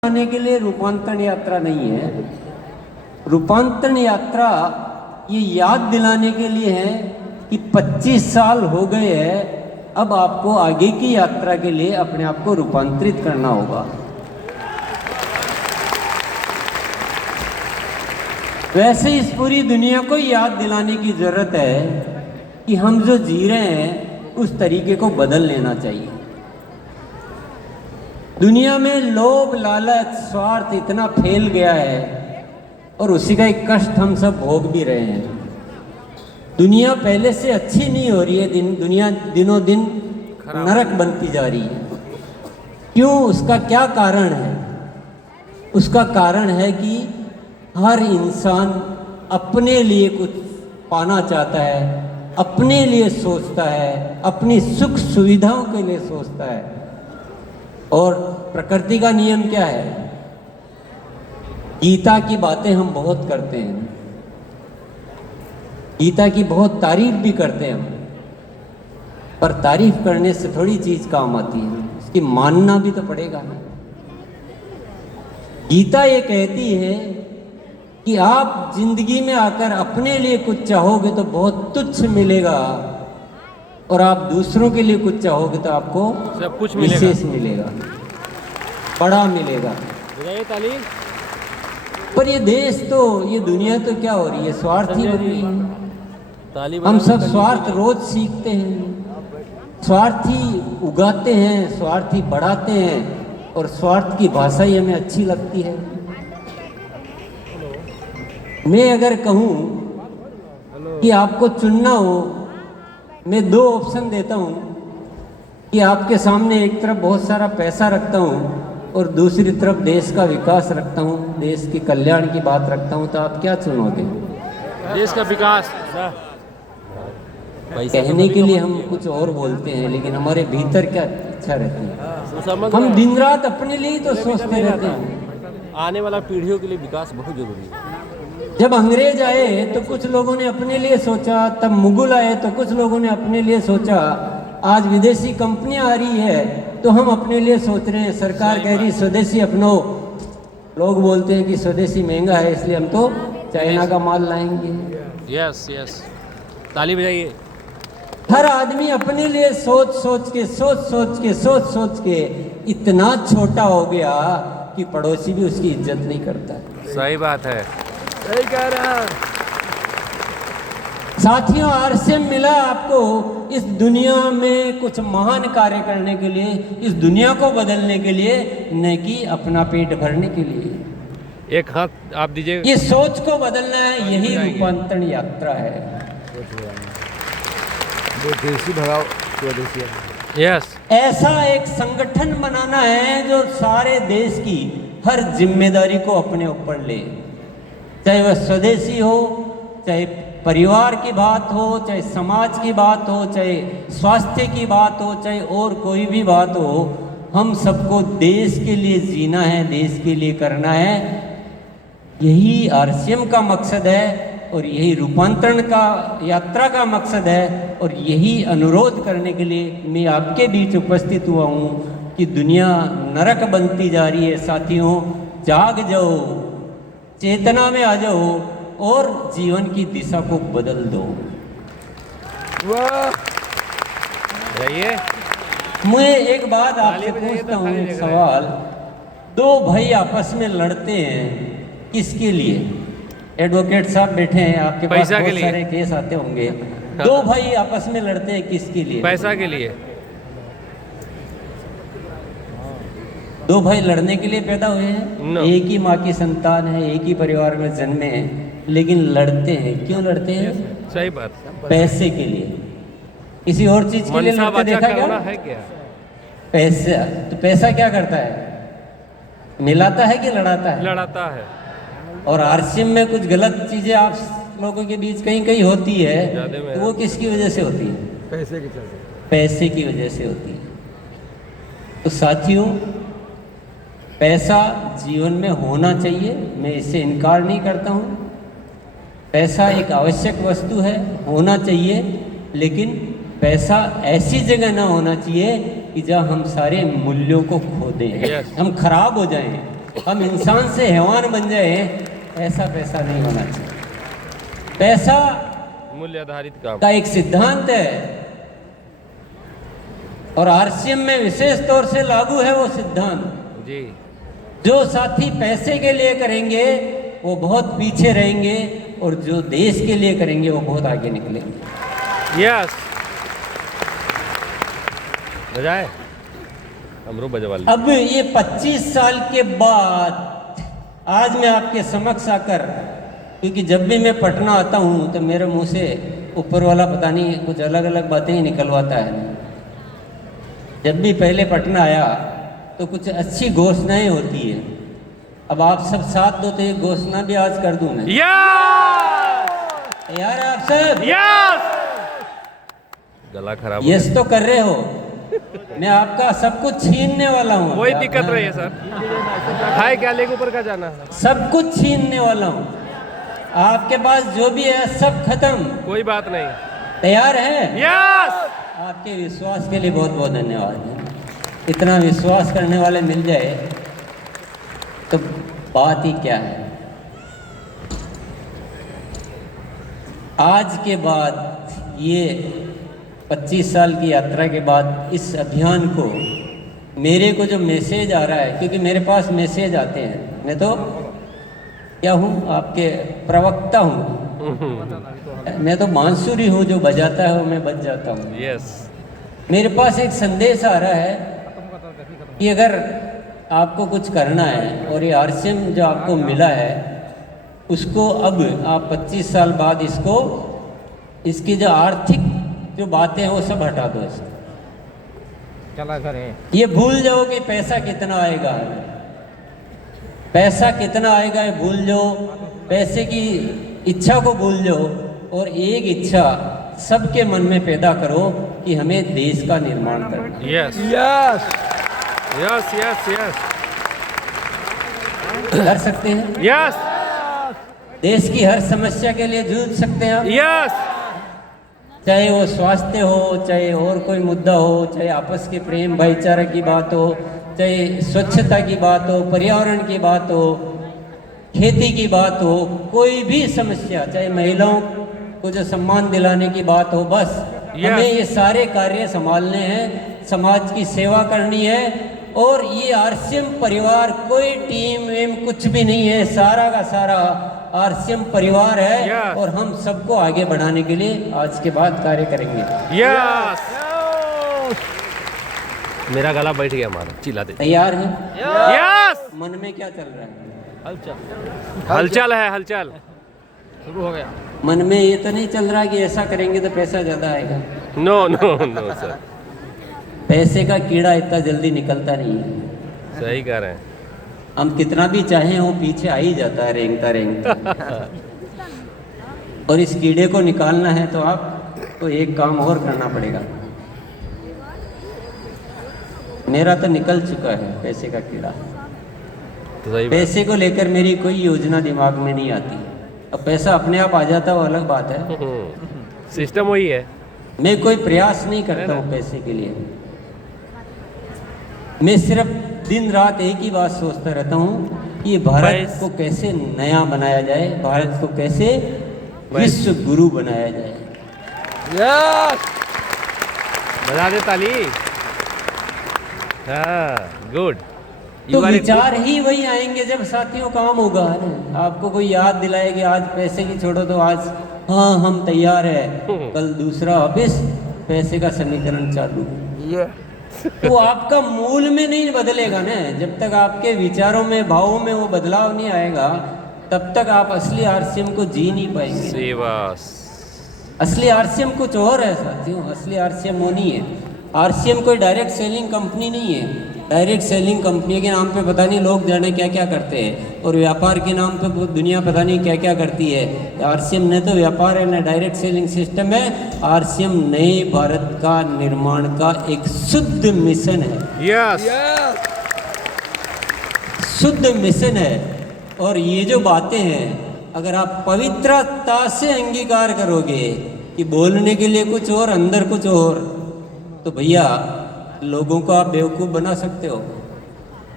आने के लिए रूपांतरण यात्रा नहीं है। रूपांतरण यात्रा ये याद दिलाने के लिए है कि 25 साल हो गए हैं, अब आपको आगे की यात्रा के लिए अपने आप को रूपांतरित करना होगा। वैसे इस पूरी दुनिया को याद दिलाने की जरूरत है कि हम जो जी रहे हैं उस तरीके को बदल लेना चाहिए। दुनिया में लोभ, लालच, स्वार्थ इतना फैल गया है और उसी का एक कष्ट हम सब भोग भी रहे हैं। दुनिया पहले से अच्छी नहीं हो रही है, दुनिया दिनों दिन नरक बनती जा रही है। क्यों? उसका क्या कारण है? उसका कारण है कि हर इंसान अपने लिए कुछ पाना चाहता है, अपने लिए सोचता है, अपनी सुख सुविधाओं के लिए सोचता है। और प्रकृति का नियम क्या है? गीता की बातें हम बहुत करते हैं, गीता की बहुत तारीफ भी करते हैं हम, पर तारीफ करने से थोड़ी चीज काम आती है, उसकी मानना भी तो पड़ेगा ना। गीता ये कहती है कि आप जिंदगी में आकर अपने लिए कुछ चाहोगे तो बहुत तुच्छ मिलेगा, और आप दूसरों के लिए कुछ चाहोगे तो आपको सब कुछ विशेष मिलेगा, बड़ा मिलेगा। पर ये देश तो, ये दुनिया तो क्या हो रही है? स्वार्थी बन रही है। हम सब स्वार्थ रोज सीखते हैं, स्वार्थी उगाते हैं, स्वार्थी बढ़ाते हैं, और स्वार्थ की भाषा ही हमें अच्छी लगती है। मैं अगर कहूँ कि आपको चुनना हो, मैं दो ऑप्शन देता हूँ कि आपके सामने एक तरफ बहुत सारा पैसा रखता हूँ और दूसरी तरफ देश का विकास रखता हूँ, देश के कल्याण की बात रखता हूँ, तो आप क्या चुनोगे? देश का विकास। कहने के लिए हम कुछ और बोलते हैं, लेकिन हमारे भीतर क्या इच्छा रहती है? हम दिन रात अपने लिए तो सोचते रहते हैं। आने वाला पीढ़ियों के लिए विकास बहुत जरूरी है। जब अंग्रेज आए तो कुछ लोगों ने अपने लिए सोचा, तब मुगल आए तो कुछ लोगों ने अपने लिए सोचा, आज विदेशी कंपनियां आ रही है तो हम अपने लिए सोच रहे हैं। सरकार कह रही स्वदेशी अपनो, लोग बोलते हैं कि स्वदेशी महंगा है इसलिए हम तो चाइना का माल लाएंगे। यस यस, ताली बजाइए। हर आदमी अपने लिए सोच सोच के इतना छोटा हो गया कि पड़ोसी भी उसकी इज्जत नहीं करता है। सही बात है, सही कह रहा है। साथियों, आरसीएम मिला आपको इस दुनिया में कुछ महान कार्य करने के लिए, इस दुनिया को बदलने के लिए, न कि अपना पेट भरने के लिए। एक हाथ आप दीजिए। ये सोच को बदलना है, यही रूपांतरण यात्रा है। देसी भगाओ स्वदेशी। यस, ऐसा एक संगठन बनाना है जो सारे देश की हर जिम्मेदारी को अपने ऊपर ले, चाहे वह स्वदेशी हो, चाहे परिवार की बात हो, चाहे समाज की बात हो, चाहे स्वास्थ्य की बात हो, चाहे और कोई भी बात हो। हम सबको देश के लिए जीना है, देश के लिए करना है। यही आरसीएम का मकसद है और यही रूपांतरण का यात्रा का मकसद है, और यही अनुरोध करने के लिए मैं आपके बीच उपस्थित हुआ हूँ कि दुनिया नरक बनती जा रही है। साथियों, जाग जाओ, चेतना में आ जाओ और जीवन की दिशा को बदल दो। रहिए। मैं एक बात आपसे पूछता हूँ, एक सवाल। दो भाई आपस में लड़ते हैं, किसके लिए? एडवोकेट साहब बैठे हैं, आपके पास बहुत सारे केस आते होंगे। दो भाई आपस में लड़ते हैं, किसके लिए? पैसा के लिए। दो भाई लड़ने के लिए पैदा हुए हैं। No. एक ही माँ की संतान है, एक ही परिवार में जन्मे हैं, लेकिन लड़ते हैं। क्यों लड़ते हैं? सही बात। पैसे के लिए, किसी और चीज के लिए लड़ते देखा है क्या? पैसा। तो पैसा क्या करता है? मिलाता है कि लड़ाता है? लड़ाता है। और आरसीएम में कुछ गलत चीजें आप लोगों के बीच कहीं कहीं होती है, तो वो किसकी वजह से होती है? पैसे की चलते, पैसे की वजह से होती है। तो साथियों, पैसा जीवन में होना चाहिए, मैं इससे इनकार नहीं करता हूँ। पैसा एक आवश्यक वस्तु है, होना चाहिए, लेकिन पैसा ऐसी जगह ना होना चाहिए कि जहाँ हम सारे मूल्यों को खो दें, हम खराब हो जाएं। हम इंसान से हैवान बन जाए, ऐसा पैसा नहीं होना चाहिए। पैसा मूल्य आधारित काम। का एक सिद्धांत है और आरसीएम में विशेष तौर से लागू है वो सिद्धांत। जी। जो साथी पैसे के लिए करेंगे वो बहुत पीछे रहेंगे और जो देश के लिए करेंगे वो बहुत आगे निकलेंगे। यस। बजाए अमरू बजवाल। अब ये 25 साल के बाद आज मैं आपके समक्ष आकर, क्योंकि जब भी मैं पटना आता हूँ तो मेरे मुंह से ऊपर वाला पता नहीं कुछ अलग अलग बातें ही निकलवाता है। जब भी पहले पटना आया तो कुछ अच्छी घोषणाएं होती है। अब आप सब साथ दो तो एक घोषणा भी आज कर दूं मैं। यार आप सब गला खराब। यस तो कर रहे हो, मैं आपका सब कुछ छीनने वाला हूँ। वही दिक्कत रही है सर। हाय क्या लेके ऊपर का जाना, सब कुछ छीनने वाला हूँ। आपके पास जो भी है सब खत्म। कोई बात नहीं। तैयार है? यस। आपके विश्वास के लिए बहुत बहुत धन्यवाद। इतना विश्वास करने वाले मिल जाए तो बात ही क्या है। आज के बाद ये 25 साल की यात्रा के बाद इस अभियान को, मेरे को जो मैसेज आ रहा है, क्योंकि मेरे पास मैसेज आते हैं, मैं तो क्या हूँ आपके प्रवक्ता हूँ, मैं तो बांसुरी हूँ, जो बजाता है वो मैं बज जाता हूँ। यस। मेरे पास एक संदेश आ रहा है कि अगर आपको कुछ करना है और ये आरसीएम जो आपको मिला है उसको अब आप 25 साल बाद इसकी जो आर्थिक जो बातें हैं वो सब हटा दो। इसको चला करें, ये भूल जाओ कि पैसा कितना आएगा, पैसा कितना आएगा ये भूल जाओ, पैसे की इच्छा को भूल जाओ और एक इच्छा सबके मन में पैदा करो कि हमें देश का निर्माण करना है। Yes yes yes yes yes. कर सकते हैं? यस देश की हर समस्या के लिए जूझ सकते हैं आप? यस। चाहे वो स्वास्थ्य हो, चाहे और कोई मुद्दा हो, चाहे आपस के प्रेम भाईचारा की बात हो, चाहे स्वच्छता की बात हो, पर्यावरण की बात हो, खेती की बात हो, कोई भी समस्या, चाहे महिलाओं को जो सम्मान दिलाने की बात हो, बस हमें ये सारे कार्य संभालने हैं, समाज की सेवा करनी है। और ये आरसीएम परिवार कोई टीम वीम कुछ भी नहीं है, सारा का सारा आरसीएम परिवार है और हम सबको आगे बढ़ाने के लिए आज के बाद कार्य करेंगे। यस। मेरा गला बैठ गया, हमारा चिल्ला दे। तैयार है? यस। मन में क्या चल रहा है? हलचल है, हलचल शुरू हो गया। मन में ये तो नहीं चल रहा कि ऐसा करेंगे तो पैसा ज्यादा आएगा? नो नो नो सर, पैसे का कीड़ा इतना जल्दी निकलता नहीं है। सही कह रहे हैं। हम कितना भी चाहें वो पीछे आ ही जाता है रेंगता रेंगता। और इस कीड़े को निकालना है तो आपको एक काम और करना पड़ेगा। मेरा तो निकल चुका है पैसे का कीड़ा। तो सही बात। पैसे को लेकर मेरी कोई योजना दिमाग में नहीं आती। अब पैसा अपने आप आ जाता वो अलग बात है। सिस्टम वही है। मैं कोई प्रयास नहीं करता हूँ पैसे के लिए। मैं सिर्फ दिन रात एक ही बात सोचता रहता हूँ कि भारत को कैसे नया बनाया जाए, भारत को कैसे विश्व गुरु बनाया जाए। यस बजा दे ताली। हाँ गुड। तो विचार ही वही आएंगे जब साथियों काम होगा ना। आपको कोई याद दिलाए कि आज पैसे की छोड़ो तो आज हाँ हम तैयार है, कल दूसरा ऑफिस पैसे का समीकरण चालू। तो आपका मूल में नहीं बदलेगा ना। जब तक आपके विचारों में भावों में वो बदलाव नहीं आएगा तब तक आप असली आरसीएम को जी नहीं पाएंगे। सेवास। असली आरसीएम कुछ और है साथियों। असली आरसीएम वो नहीं है। आरसीएम कोई डायरेक्ट सेलिंग कंपनी नहीं है। डायरेक्ट सेलिंग कंपनी के नाम पे पता नहीं लोग जाने क्या क्या करते हैं और व्यापार के नाम पे दुनिया पता नहीं क्या क्या करती है। आरसीएम न तो व्यापार है न डायरेक्ट सेलिंग सिस्टम है। आरसीएम नए भारत का निर्माण का एक शुद्ध मिशन है। यस शुद्ध मिशन है। और ये जो बातें हैं अगर आप पवित्रता से अंगीकार करोगे कि बोलने के लिए कुछ और अंदर कुछ और, तो भैया लोगों को आप बेवकूफ़ बना सकते हो।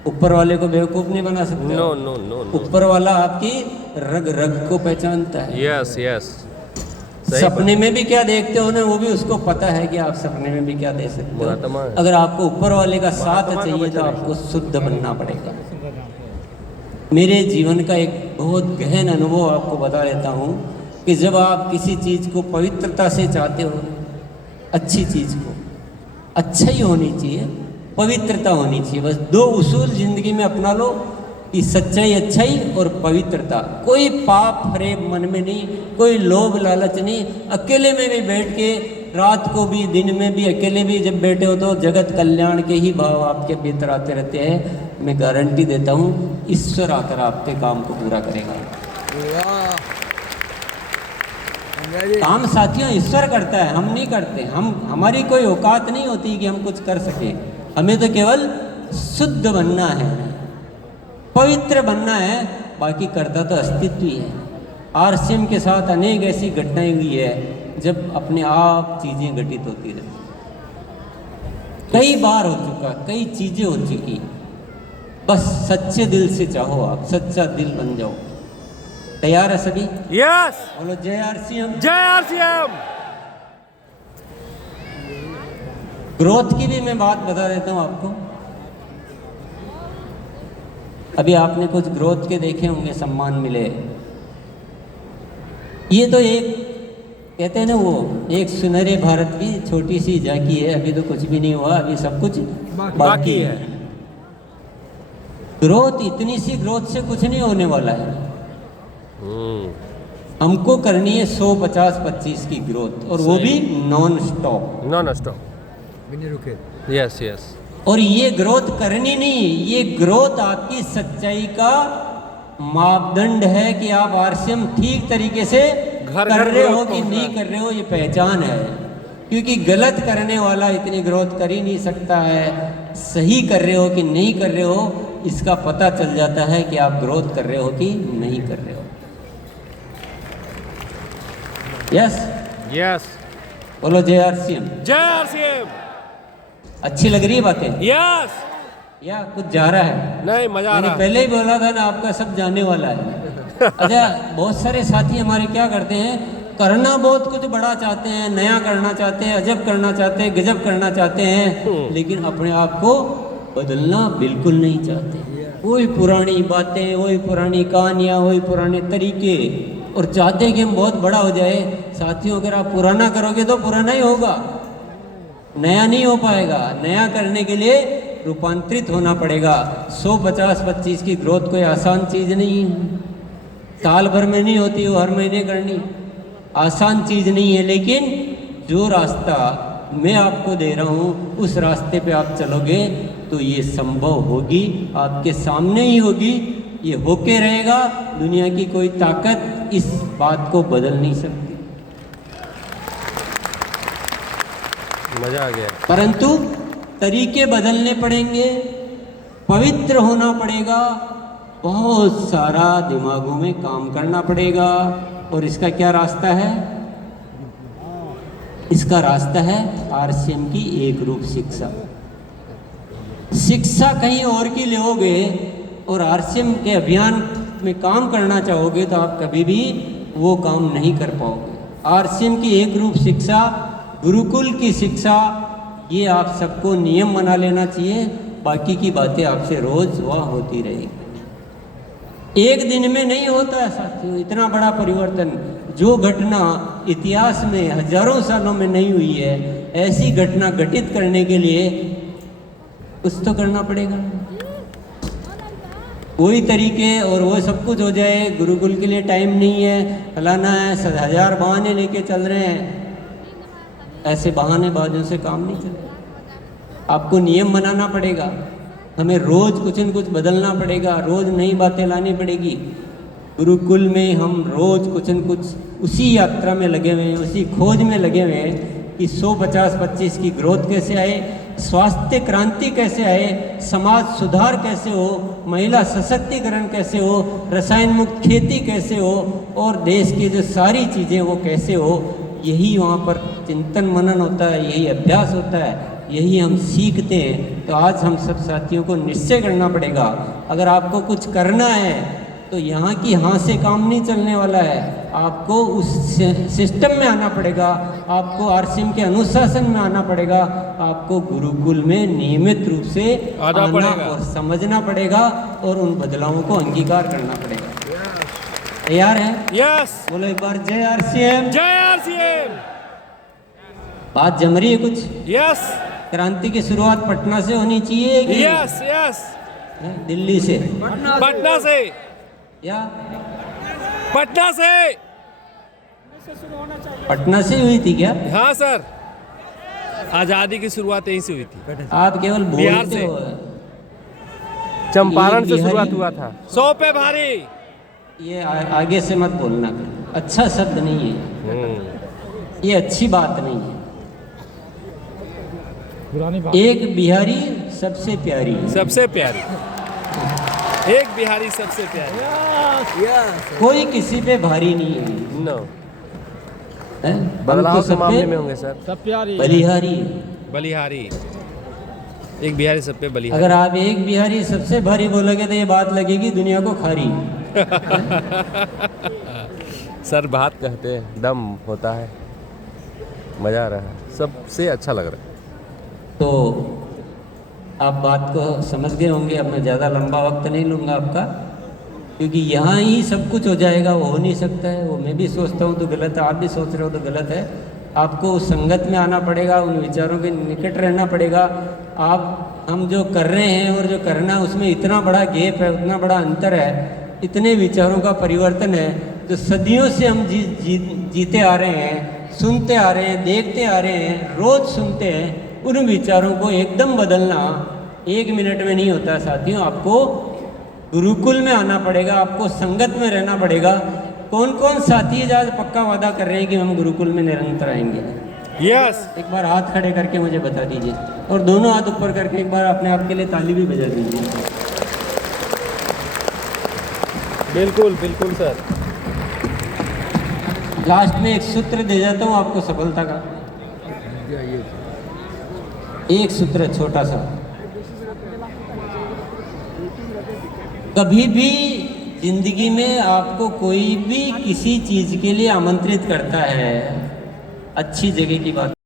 ऊपर वाले को बेवकूफ नहीं बना सकते नो हो। नो नो नो ऊपर वाला आपकी रग रग को पहचानता है। यस यस सपने में भी क्या देखते हो ना, वो भी उसको पता है कि आप सपने में भी क्या दे सकते महात्मा हो। है। अगर आपको ऊपर वाले का साथ महात्मा चाहिए का तो वचन है। आपको शुद्ध बनना पड़ेगा। मेरे जीवन का एक बहुत गहन अनुभव आपको बता देता हूँ कि जब आप किसी चीज़ को पवित्रता से चाहते हो, अच्छी चीज़ को, अच्छा ही होनी चाहिए, पवित्रता होनी चाहिए। बस दो उसूल जिंदगी में अपना लो कि सच्चाई, अच्छाई और पवित्रता। कोई पाप फरेब मन में नहीं, कोई लोभ लालच नहीं। अकेले में भी बैठ के, रात को भी दिन में भी अकेले भी जब बैठे हो तो जगत कल्याण के ही भाव आपके भीतर आते रहते हैं। मैं गारंटी देता हूँ ईश्वर आकर आपके काम को पूरा करेगा। काम साथियों ईश्वर करता है, हम नहीं करते। हमारी कोई औकात नहीं होती कि हम कुछ कर सकें। हमें तो केवल शुद्ध बनना है, पवित्र बनना है, बाकी करता तो अस्तित्व ही है। आरसीएम के साथ अनेक ऐसी घटनाएं हुई है जब अपने आप चीजें घटित होती रहती। कई बार हो चुका, कई चीजें हो चुकी। बस सच्चे दिल से चाहो, आप सच्चा दिल बन जाओ। तैयार है सभी? यस बोलो जय आरसीएम। जय आरसीएम। ग्रोथ की भी मैं बात बता देता हूँ आपको। अभी आपने कुछ ग्रोथ के देखे होंगे, सम्मान मिले। ये तो एक कहते हैं ना, वो एक सुनहरे भारत की छोटी सी झांकी है। अभी तो कुछ भी नहीं हुआ, अभी सब कुछ बाकी है। ग्रोथ, इतनी सी ग्रोथ से कुछ नहीं होने वाला है। हमको करनी है 100, 50, 25 की ग्रोथ, और वो भी नॉन स्टॉप। नॉन स्टॉप, बिना रुके। Yes yes. और ये ग्रोथ करनी नहीं, ये ग्रोथ आपकी सच्चाई का मापदंड है कि आप आरसीएम ठीक तरीके से घर कर रहे हो growth कि पहुंच नहीं रहा है। कर रहे हो, ये पहचान है। क्योंकि गलत करने वाला इतनी ग्रोथ कर ही नहीं सकता है। सही कर रहे हो कि नहीं कर रहे हो, इसका पता चल जाता है कि आप ग्रोथ कर रहे हो कि नहीं कर रहे हो। Yes, yes. बोलो जय आरसीएम। जय आरसीएम। अच्छी लग रही है बातें यस। या कुछ जा रहा है? नहीं, मजा आ मैंने रहा है। पहले ही बोला था ना, आपका सब जाने वाला है। अच्छा, बहुत सारे साथी हमारे क्या करते हैं, करना बहुत कुछ बड़ा चाहते हैं, नया करना चाहते हैं, अजब करना चाहते हैं, गजब करना चाहते हैं, लेकिन अपने आप को बदलना बिल्कुल नहीं चाहते। वही पुरानी बातें, वही पुरानी कहानियाँ, वही पुराने तरीके, और चाहते हैं कि हम बहुत बड़ा हो जाए। साथियों, अगर आप पुराना करोगे तो पुराना ही होगा, नया नहीं हो पाएगा। नया करने के लिए रूपांतरित होना पड़ेगा। 100, 50, 25 की ग्रोथ कोई आसान चीज़ नहीं है। साल भर में नहीं होती, वो हर महीने करनी आसान चीज़ नहीं है। लेकिन जो रास्ता मैं आपको दे रहा हूँ, उस रास्ते पे आप चलोगे तो ये संभव होगी, आपके सामने ही होगी, ये होके रहेगा। दुनिया की कोई ताकत इस बात को बदल नहीं सकती। मजा आ गया। परंतु तरीके बदलने पड़ेंगे, पवित्र होना पड़ेगा, बहुत सारा दिमागों में काम करना पड़ेगा। और इसका क्या रास्ता है? इसका रास्ता है आरसीएम की एक रूप शिक्षा। शिक्षा कहीं और की लोगे और आरसीएम के अभियान में काम करना चाहोगे तो आप कभी भी वो काम नहीं कर पाओगे। आरसीएम की एक रूप शिक्षा, गुरुकुल की शिक्षा, ये आप सबको नियम बना लेना चाहिए। बाकी की बातें आपसे रोज वह होती रहेगी। एक दिन में नहीं होता है साथियों इतना बड़ा परिवर्तन। जो घटना इतिहास में हजारों सालों में नहीं हुई है, ऐसी घटना घटित करने के लिए कुछ तो करना पड़ेगा। वही तरीके और वो सब कुछ हो जाए, गुरुकुल के लिए टाइम नहीं है, फलाना है, 1000 बहाने लेके चल रहे हैं, ऐसे बहानेबाजों से काम नहीं चलेगा। आपको नियम बनाना पड़ेगा। हमें रोज कुछ न कुछ बदलना पड़ेगा, रोज नई बातें लानी पड़ेगी। गुरुकुल में हम रोज कुछ न कुछ उसी यात्रा में लगे हुए हैं, उसी खोज में लगे हुए हैं कि 100, 50, 25 की ग्रोथ कैसे आए, स्वास्थ्य क्रांति कैसे आए, समाज सुधार कैसे हो, महिला सशक्तिकरण कैसे हो, रसायन मुक्त खेती कैसे हो, और देश की जो सारी चीज़ें वो कैसे हो। यही वहाँ पर चिंतन मनन होता है, यही अभ्यास होता है, यही हम सीखते हैं। तो आज हम सब साथियों को निश्चय करना पड़ेगा, अगर आपको कुछ करना है तो यहाँ की हाँ से काम नहीं चलने वाला है, आपको उस सिस्टम में आना पड़ेगा, आपको आरसीएम के अनुशासन में आना पड़ेगा, आपको गुरुकुल में नियमित रूप से आना और समझना पड़ेगा और उन बदलावों को अंगीकार करना पड़ेगा। तैयार है? यस। बोलो एक बार जय आरसीएम। जय आरसीएम। बात जम रही है कुछ? यस। क्रांति की शुरुआत पटना से होनी चाहिए कि यस यस। दिल्ली से पटना से या पटना से पटना से हुई थी क्या? हाँ सर, आजादी की शुरुआत यहीं से हुई थी। आप केवल बिहार बोलते से। हो। चंपारण से बिहारी- शुरुआत हुआ था। 100 पे भारी। ये आगे से मत बोलना, अच्छा शब्द नहीं है, ये अच्छी बात नहीं है। एक बिहारी सबसे प्यारी, सबसे प्यारी, एक बिहारी सबसे प्यारी। कोई किसी पे भारी नहीं है, नो, हैं? हम बदलाव तो के सब मामले पे में होंगे सर। सब प्यारी बलिहारी है। बलिहारी, एक बिहारी सब पे बलिहारी। अगर आप एक बिहारी सबसे भारी बोलोगे तो ये बात लगेगी दुनिया को खारी। सर बात कहते हैं, दम होता है, मजा आ रहा है, सबसे अच्छा लग रहा है। तो आप बात को समझ गए होंगे, अब मैं ज़्यादा लंबा वक्त नहीं लूँगा आपका, क्योंकि यहाँ ही सब कुछ हो जाएगा, वो हो नहीं सकता है। वो मैं भी सोचता हूँ तो गलत है, आप भी सोच रहे हो तो गलत है। आपको उस संगत में आना पड़ेगा, उन विचारों के निकट रहना पड़ेगा। आप हम जो कर रहे हैं और जो करना है उसमें इतना बड़ा गैप है, उतना बड़ा अंतर है, इतने विचारों का परिवर्तन है जो सदियों से हम जीते आ रहे हैं, सुनते आ रहे हैं, देखते आ रहे हैं, रोज़ सुनते हैं। उन विचारों को एकदम बदलना 1 मिनट में नहीं होता साथियों। आपको गुरुकुल में आना पड़ेगा, आपको संगत में रहना पड़ेगा। कौन कौन साथी है आज पक्का वादा कर रहे हैं कि हम गुरुकुल में निरंतर आएंगे? यस। एक बार हाथ खड़े करके मुझे बता दीजिए, और दोनों हाथ ऊपर करके एक बार अपने आप के लिए ताली भी बजा दीजिए। बिल्कुल बिल्कुल सर। लास्ट में एक सूत्र दे जाता हूँ आपको सफलता का, एक सूत्र छोटा सा। कभी भी जिंदगी में आपको कोई भी किसी चीज के लिए आमंत्रित करता है, अच्छी जगह की बात